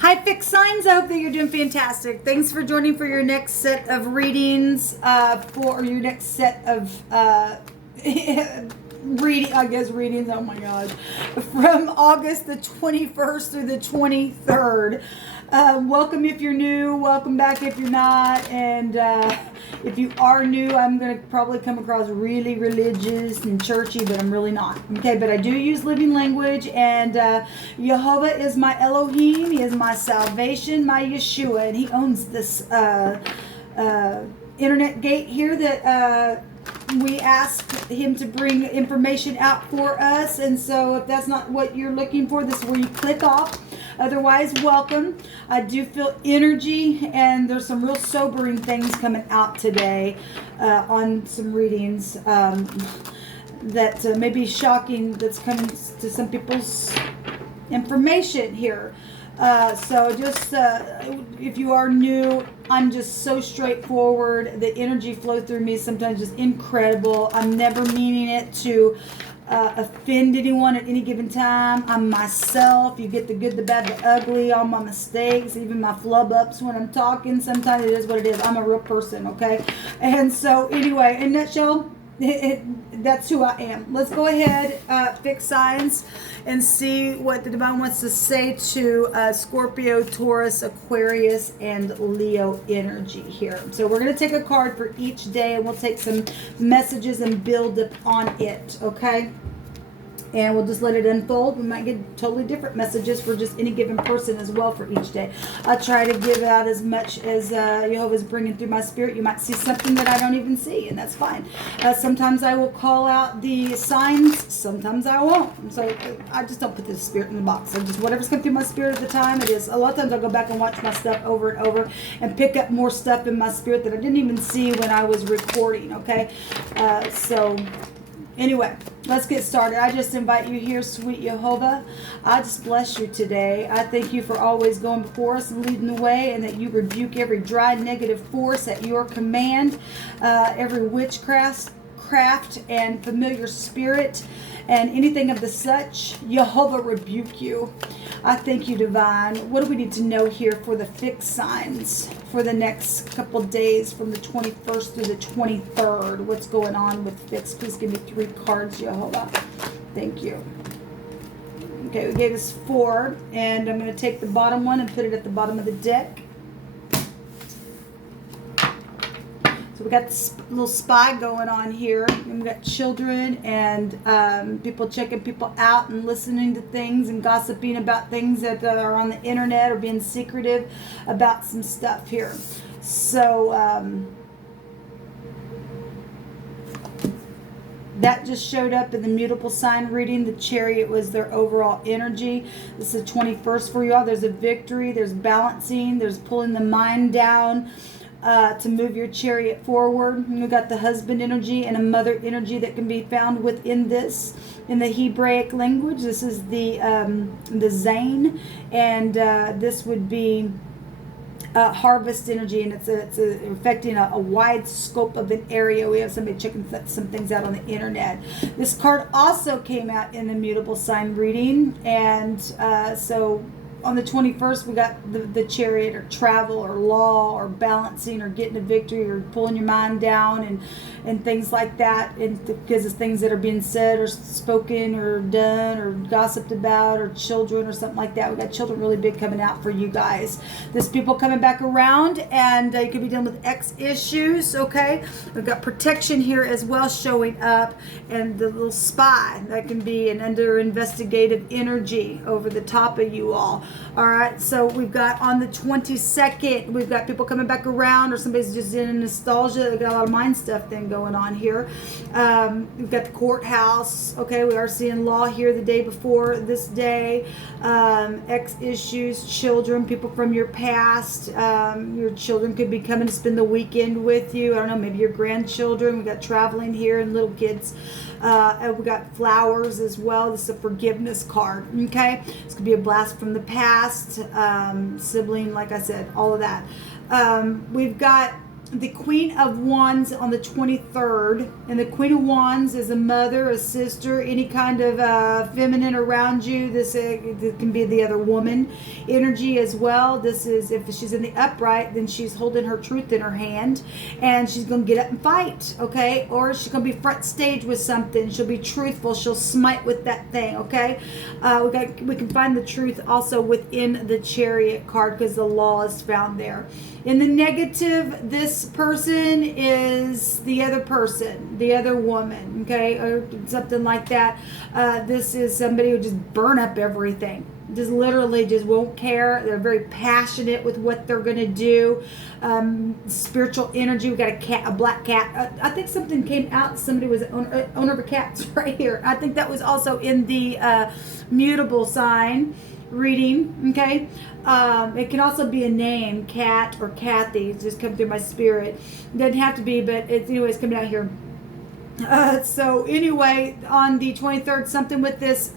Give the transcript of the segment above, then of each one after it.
Hi, fixed signs. I hope that you're doing fantastic. Thanks for joining for your next set of readings, for your next set of readings. Oh my God, from August the 21st through the 23rd. Welcome if you're new. Welcome back if you're not. And if you are new, I'm going to probably come across really religious and churchy, but I'm really not. Okay, but I do use living language, and Jehovah is my Elohim. He is my salvation, my Yeshua, and he owns this internet gate here that we ask him to bring information out for us. And so if that's not what you're looking for, this is where you click off. Otherwise, welcome. I do feel energy, and there's some real sobering things coming out today on some readings that may be shocking, that's coming to some people's information here. So just if you are new, I'm just so straightforward. The energy flow through me is sometimes just incredible. I'm never meaning it to offend anyone at any given time. I'm myself. You get the good, the bad, the ugly, all my mistakes, even my flub ups when I'm talking. Sometimes it is what it is. I'm a real person, okay? And so anyway, in a nutshell, that's who I am. Let's go ahead, fix signs, and see what the divine wants to say to Scorpio, Taurus, Aquarius, and Leo energy here. So we're going to take a card for each day, and we'll take some messages and build up on it, okay? And we'll just let it unfold. We might get totally different messages for just any given person as well for each day. I'll try to give out as much as Jehovah's bringing through my spirit. You might see something that I don't even see, and that's fine. Sometimes I will call out the signs. Sometimes I won't. So I just don't put the spirit in the box. So just whatever's coming through my spirit at the time, it is. A lot of times I'll go back and watch my stuff over and over and pick up more stuff in my spirit that I didn't even see when I was recording, okay? So anyway, let's get started. I just invite you here, sweet Jehovah. I just bless you today. I thank you for always going before us and leading the way, and that you rebuke every dry negative force at your command, every witchcraft and familiar spirit and anything of the such. Jehovah rebuke you. I thank you, divine. What do we need to know here for the fixed signs for the next couple days from the 21st through the 23rd? What's going on with fixed? Please give me 3 cards, Jehovah. Thank you. Okay, we gave us 4, and I'm going to take the bottom one and put it at the bottom of the deck. So we got this little spy going on here, and we got children and people checking people out and listening to things and gossiping about things that are on the internet, or being secretive about some stuff here. So that just showed up in the mutable sign reading. The Chariot was their overall energy. This is the 21st for y'all. There's a victory, there's balancing, there's pulling the mind down to move your chariot forward. We've got the husband energy and a mother energy that can be found within this. In the Hebraic language, this is the Zain, and this would be harvest energy, and it's affecting a wide scope of an area. We have somebody checking some things out on the internet. This card also came out in the mutable sign reading, and so on the 21st, we got the Chariot, or travel, or law, or balancing, or getting a victory, or pulling your mind down, and things like that. And because of things that are being said, or spoken, or done, or gossiped about, or children, or something like that. We got children really big coming out for you guys. There's people coming back around, and you could be dealing with ex issues, okay? We've got protection here as well showing up, and the little spy that can be an under investigative energy over the top of you all. All right, so we've got on the 22nd, we've got people coming back around, or somebody's just in a nostalgia. We've got a lot of mind stuff then going on here. We've got the courthouse. Okay, we are seeing law here the day before this day. Ex issues, children, people from your past. Your children could be coming to spend the weekend with you. I don't know, maybe your grandchildren. We got traveling here and little kids. And we got flowers as well. This is a forgiveness card. Okay, this could be a blast from the past, sibling, like I said, all of that. We've got the Queen of Wands on the 23rd, and the Queen of Wands is a mother, a sister, any kind of feminine around you. This can be the other woman energy as well. This is, if she's in the upright, then she's holding her truth in her hand, and she's going to get up and fight, okay? Or she's going to be front stage with something. She'll be truthful. She'll smite with that thing, okay? We can find the truth also within the Chariot card, because the law is found there. In the negative, this person is the other person, the other woman, okay, or something like that. This is somebody who just burn up everything. Just literally just won't care. They're very passionate with what they're going to do. Spiritual energy. We got a cat, a black cat. I think something came out. Somebody was owner of a cat right here. I think that was also in the mutable sign reading, okay? It can also be a name, Cat or Kathy. It's just come through my spirit. It doesn't have to be, but it's anyways coming out here. So anyway, on the 23rd, something with this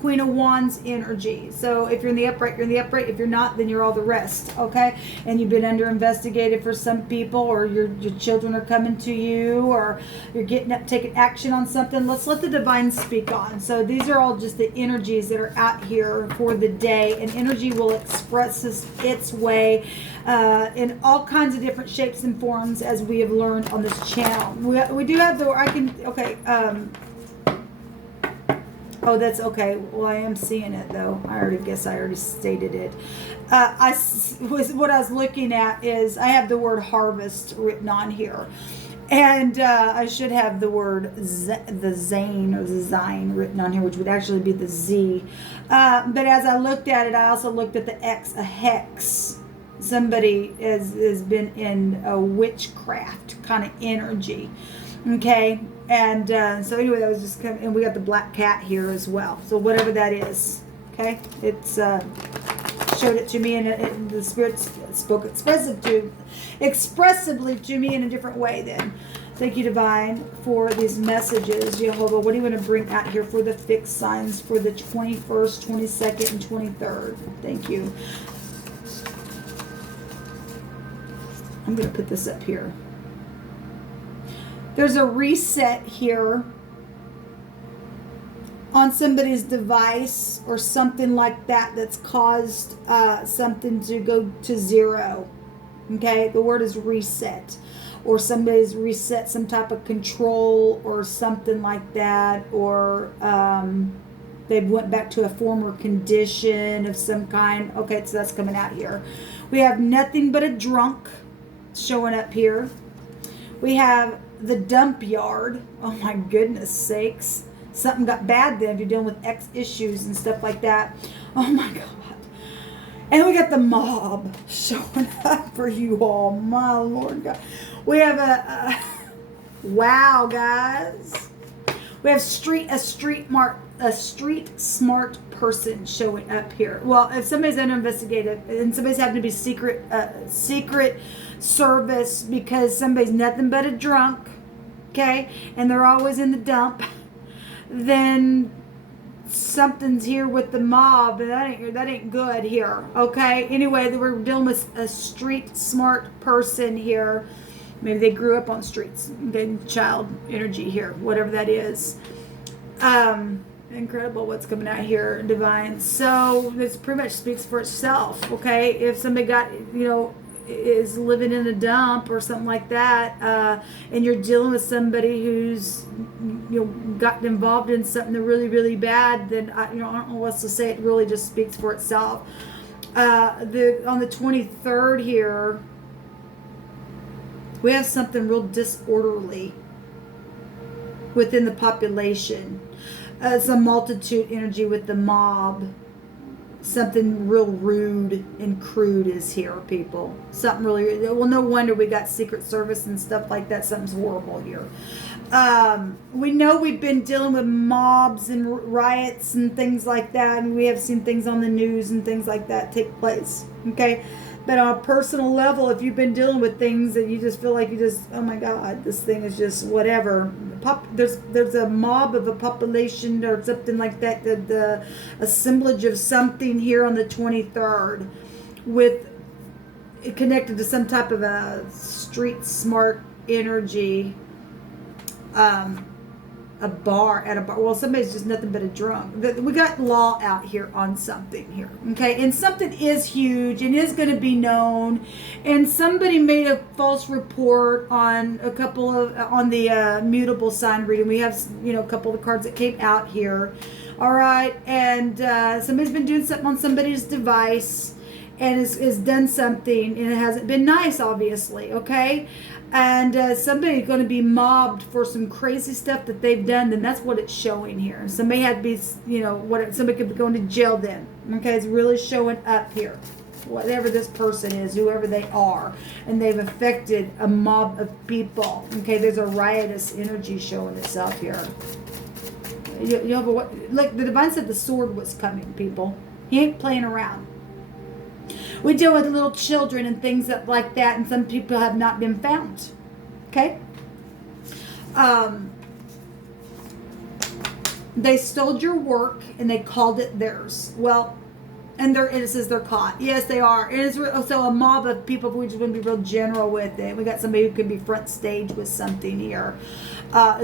Queen of Wands energy. So if you're in the upright, you're in the upright. If you're not, then you're all the rest, okay? And you've been under investigated for some people, or your children are coming to you, or you're getting up, taking action on something. Let's let the divine speak on. So these are all just the energies that are out here for the day, and energy will express its way in all kinds of different shapes and forms, as we have learned on this channel. We do have the, okay, oh, that's okay. Well, I am seeing it though. I already stated it. What I was looking at is, I have the word harvest written on here. And I should have the word the Zane or the Zine written on here, which would actually be the Z. But as I looked at it, I also looked at the X, a hex. Somebody has been in a witchcraft kind of energy. Okay. And so anyway, that was just kind of, and we got the black cat here as well. So whatever that is. Okay. It's showed it to me, and the spirit spoke expressively to me in a different way then. Thank you, Divine, for these messages. Jehovah, what do you want to bring out here for the fixed signs for the 21st, 22nd, and 23rd? Thank you. I'm going to put this up here. There's a reset here on somebody's device or something like that that's caused something to go to zero. Okay, the word is reset, or somebody's reset some type of control or something like that, or they went back to a former condition of some kind. Okay, so that's coming out here. We have nothing but a drunk showing up here. We have the dump yard. Oh my goodness sakes. Something got bad then if you're dealing with ex issues and stuff like that. Oh my God. And we got the mob showing up for you all. My Lord God. We have a wow, guys. We have a street smart person showing up here. Well, if somebody's under investigative and somebody's having to be secret service because somebody's nothing but a drunk, okay, and they're always in the dump, then something's here with the mob, and that ain't good here, okay? Anyway, we're dealing with a street smart person here. Maybe they grew up on streets. Okay, child energy here, whatever that is. Incredible what's coming out here, Divine. So this pretty much speaks for itself, okay? If somebody got, is living in a dump or something like that, and you're dealing with somebody who's gotten involved in something really, really bad, then I don't know what else to say. It really just speaks for itself. On the 23rd here, we have something real disorderly within the population. It's a multitude energy with the mob. Something real rude and crude is here, people. Something really, well, no wonder we got Secret Service and stuff like that. Something's horrible here. We know we've been dealing with mobs and riots and things like that, and we have seen things on the news and things like that take place, okay? But on a personal level, if you've been dealing with things that you just feel like oh my God, this thing is just whatever. There's a mob of a population or something like that, the assemblage of something here on the 23rd with connected to some type of a street smart energy. A bar, at a bar. Well, somebody's just nothing but a drunk. We got law out here on something here, okay? And something is huge and is going to be known. And somebody made a false report on a couple of on the mutable sign reading. We have, you know, a couple of the cards that came out here. All right, and somebody's been doing something on somebody's device and has done something, and it hasn't been nice, obviously, okay? And somebody's going to be mobbed for some crazy stuff that they've done, then that's what it's showing here. Somebody had to be, you know, somebody could be going to jail then. Okay, it's really showing up here. Whatever this person is, whoever they are, and they've affected a mob of people. Okay, there's a riotous energy showing itself here. You have look, the divine said the sword was coming, people. He ain't playing around. We deal with little children and things like that, and some people have not been found. Okay? They stole your work and they called it theirs. Well, and it says they're caught. Yes, they are. It is so a mob of people. We just want to be real general with it. We got somebody who could be front stage with something here.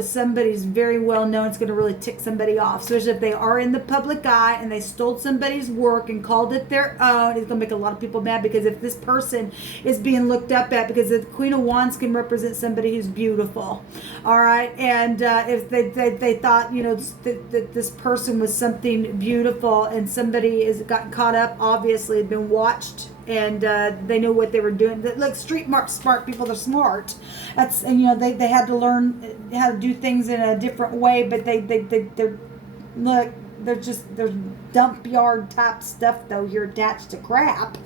Somebody's very well known. It's going to really tick somebody off. So if they are in the public eye and they stole somebody's work and called it their own, it's going to make a lot of people mad, because if this person is being looked up at, because the Queen of Wands can represent somebody who's beautiful, all right, and if they thought, you know, that this person was something beautiful, and somebody has gotten caught up, obviously had been watched, and they knew what they were doing. Look, street smart people, they're smart. That's, and you know, they had to learn how to do things in a different way, but they're look, there's dump yard type stuff though here attached to crap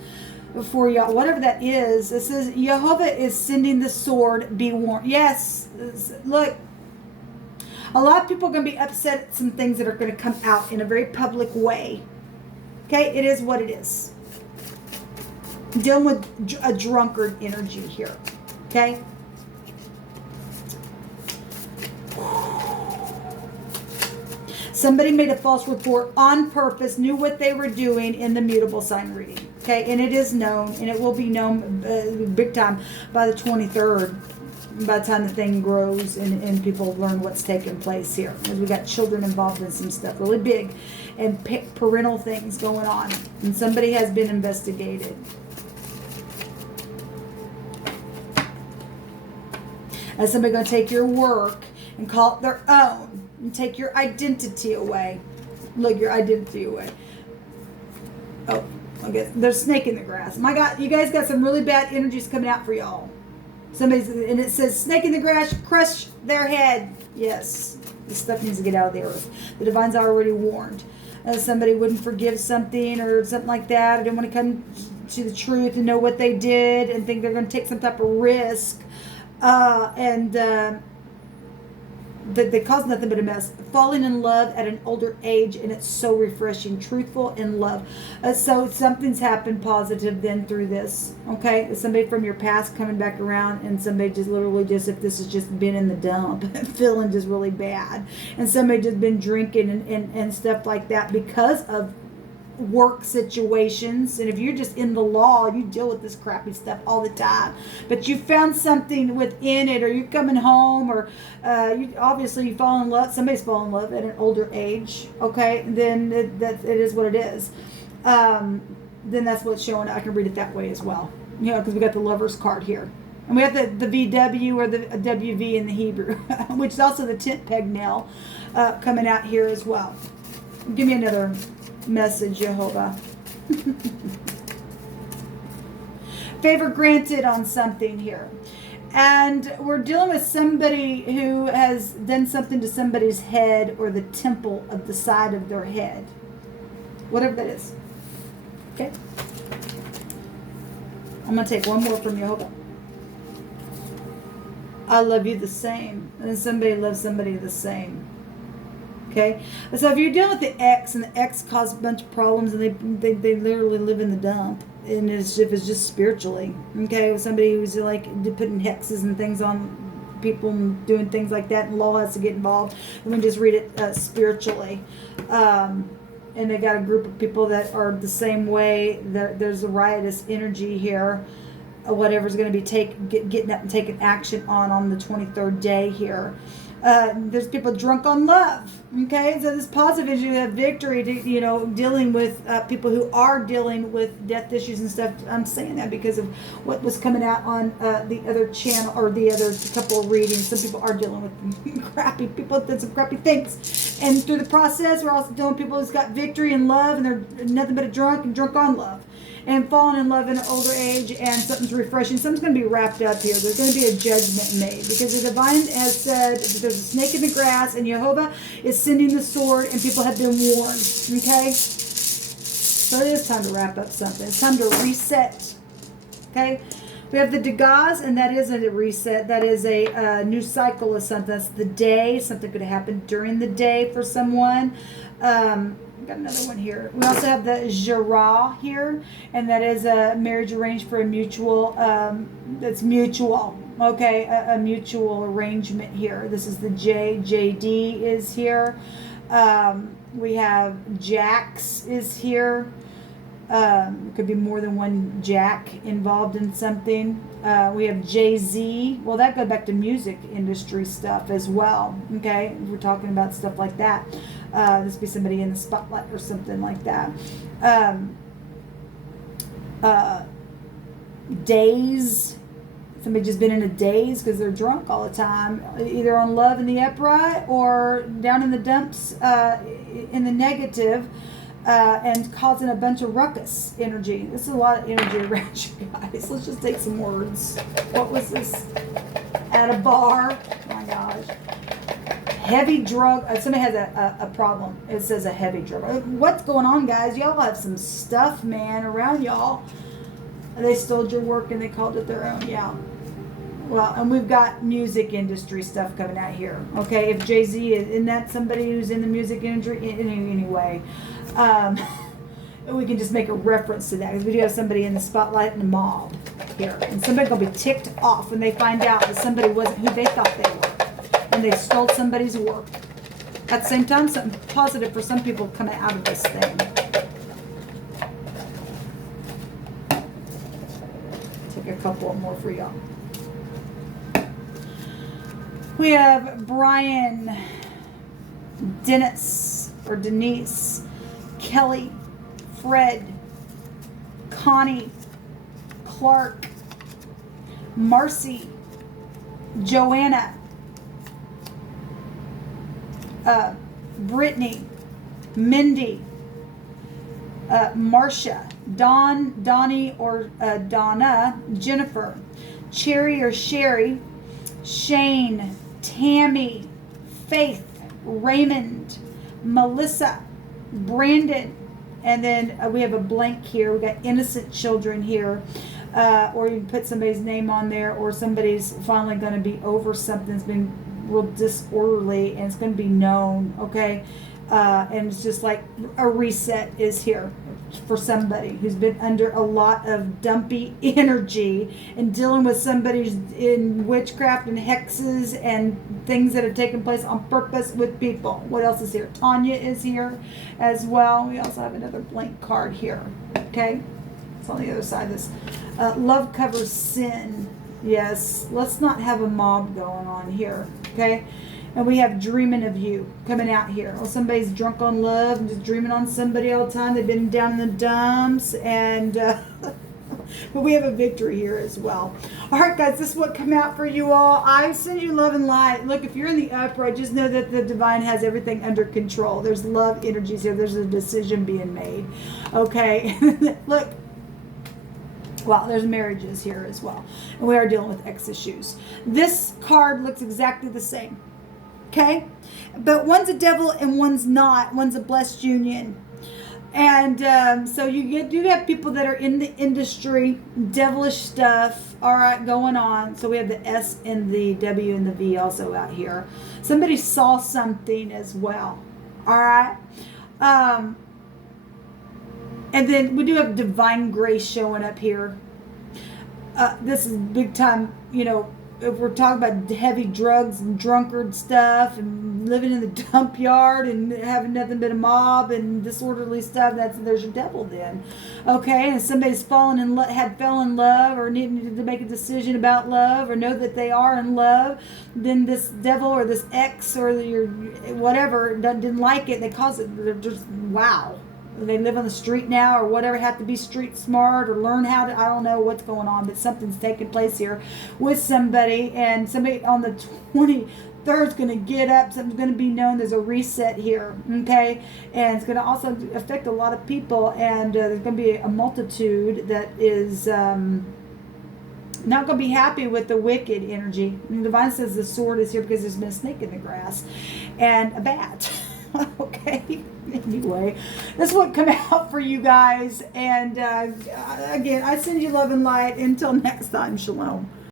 for y'all, whatever that is. It says Jehovah is sending the sword, be warned. Yes, look, a lot of people are going to be upset at some things that are going to come out in a very public way. Okay, it is what it is. Dealing with a drunkard energy here. Okay? Somebody made a false report on purpose, knew what they were doing in the mutable sign reading. Okay? And it is known, and it will be known big time by the 23rd. By the time the thing grows and people learn what's taking place here. Because we got children involved in some stuff really big, and parental things going on. And somebody has been investigated. Is somebody going to take your work and call it their own and take your identity away? Look, your identity away. Oh, okay. There's a snake in the grass. My God, you guys got some really bad energies coming out for y'all. And it says, snake in the grass, crush their head. Yes, this stuff needs to get out of the earth. The divine's already warned. Somebody wouldn't forgive something or something like that. I didn't want to come to the truth and know what they did and think they're going to take some type of risk. That they cause nothing but a mess. Falling in love at an older age, and it's so refreshing. Truthful in love. So something's happened positive then through this. Okay, somebody from your past coming back around, and somebody just literally just, if this has just been in the dump, feeling just really bad, and somebody just been drinking and stuff like that because of work situations. And if you're just in the law, you deal with this crappy stuff all the time, but you found something within it, or you're coming home, or you fall in love, somebody's fallen in love at an older age. Okay, then it is what it is. Then that's what's showing. I can read it that way as well, you know, because we got the Lover's card here, and we have the VW or the WV in the Hebrew, which is also the tent peg nail coming out here as well. Give me another message, Jehovah. Favor granted on something here. And we're dealing with somebody who has done something to somebody's head, or the temple of the side of their head. Whatever that is. Okay? I'm going to take one more from Jehovah. I love you the same. And then somebody loves somebody the same. Okay, so if you're dealing with the ex, and the ex caused a bunch of problems, and they literally live in the dump, and if it's just spiritually, okay, with somebody who's like putting hexes and things on people and doing things like that, and law has to get involved, let me just read it spiritually. And they got a group of people that are the same way. There's a riotous energy here. whatever's going to be getting up and taking action on the 23rd day here. There's people drunk on love. Okay, so this positive is you have victory to, you know, dealing with people who are dealing with death issues and stuff. I'm saying that because of what was coming out on the other channel or the other couple of readings. Some people are dealing with crappy people that did some crappy things, and through the process, we're also dealing with people who's got victory and love, and they're nothing but a drunk and drunk on love. And falling in love in an older age, and something's refreshing. Something's going to be wrapped up here. There's going to be a judgment made because the divine has said that there's a snake in the grass, and Jehovah is sending the sword, and people have been warned. Okay? So it is time to wrap up something. It's time to reset. Okay? We have the Degas, and that isn't a reset. That is a new cycle of something. That's the day. Something could happen during the day for someone. Got another one here. We also have the Jara here, and that is a marriage arranged for a mutual, that's mutual, okay, a mutual arrangement here. This is the JD is here. We have Jax is here. Could be more than one Jack involved in something. We have Jay-Z. Well, that goes back to music industry stuff as well. Okay, we're talking about stuff like that. This be somebody in the spotlight or something like that. Daze. Somebody just been in a daze because they're drunk all the time, either on love in the upright or down in the dumps in the negative. And causing a bunch of ruckus energy. This is a lot of energy around you guys. Let's just take some words. What was this? At a bar. Oh my gosh. Heavy drug. Somebody has a problem. It says a heavy drug. What's going on, guys? Y'all have some stuff, man, around y'all. They stole your work and they called it their own. Yeah. Well, and we've got music industry stuff coming out here. Okay, if Jay-Z isn't that somebody who's in the music industry in any way? We can just make a reference to that because we do have somebody in the spotlight and the mob here, and somebody's gonna be ticked off when they find out that somebody wasn't who they thought they were, and they stole somebody's work. At the same time, something positive for some people coming out of this thing. Take a couple more for y'all. We have Brian, Dennis or Denise, Kelly, Fred, Connie, Clark, Marcy, Joanna, Brittany, Mindy, Marcia, Donnie or Donna, Jennifer, Cherry or Sherry, Shane, Tammy, Faith, Raymond, Melissa, Brandon, and then we have a blank here. We got innocent children here, or you can put somebody's name on there, or somebody's finally going to be over something that's been real disorderly, and it's going to be known, okay? And it's just like a reset is here for somebody who's been under a lot of dumpy energy and dealing with somebody who's in witchcraft and hexes and things that have taken place on purpose with people. What else is here? Tanya is here as well. We also have another blank card here. Okay, it's on the other side of this. Love covers sin. Yes, let's not have a mob going on here. Okay. And we have dreaming of you coming out here. Well, somebody's drunk on love and just dreaming on somebody all the time. They've been down in the dumps, and but we have a victory here as well. All right, guys, this is what come out for you all. I send you love and light. Look, if you're in the upright, just know that the divine has everything under control. There's love energies here. There's a decision being made. Okay, look. Well, there's marriages here as well. And we are dealing with ex issues. This card looks exactly the same. Okay, but one's a devil and one's not. One's a blessed union, and so you do have people that are in the industry, devilish stuff. All right, going on. So we have the S and the W and the V also out here. Somebody saw something as well. All right, and then we do have divine grace showing up here. This is big time, you know. if we're talking about heavy drugs and drunkard stuff and living in the dump yard and having nothing but a mob and disorderly stuff, there's your devil then. Okay, and somebody's fell in love or needed to make a decision about love or know that they are in love, then this devil or this ex or your whatever didn't like it. They cause it. They're just wow. They live on the street now or whatever, have to be street smart or learn how to, I don't know what's going on, but something's taking place here with somebody, and somebody on the 23rd is going to get up. Something's going to be known as a reset here, okay? And it's going to also affect a lot of people, and there's going to be a multitude that is not going to be happy with the wicked energy. And the divine says the sword is here because there's been a snake in the grass and a bat. Okay, anyway, that's what come out for you guys, and again, I send you love and light. Until next time, shalom.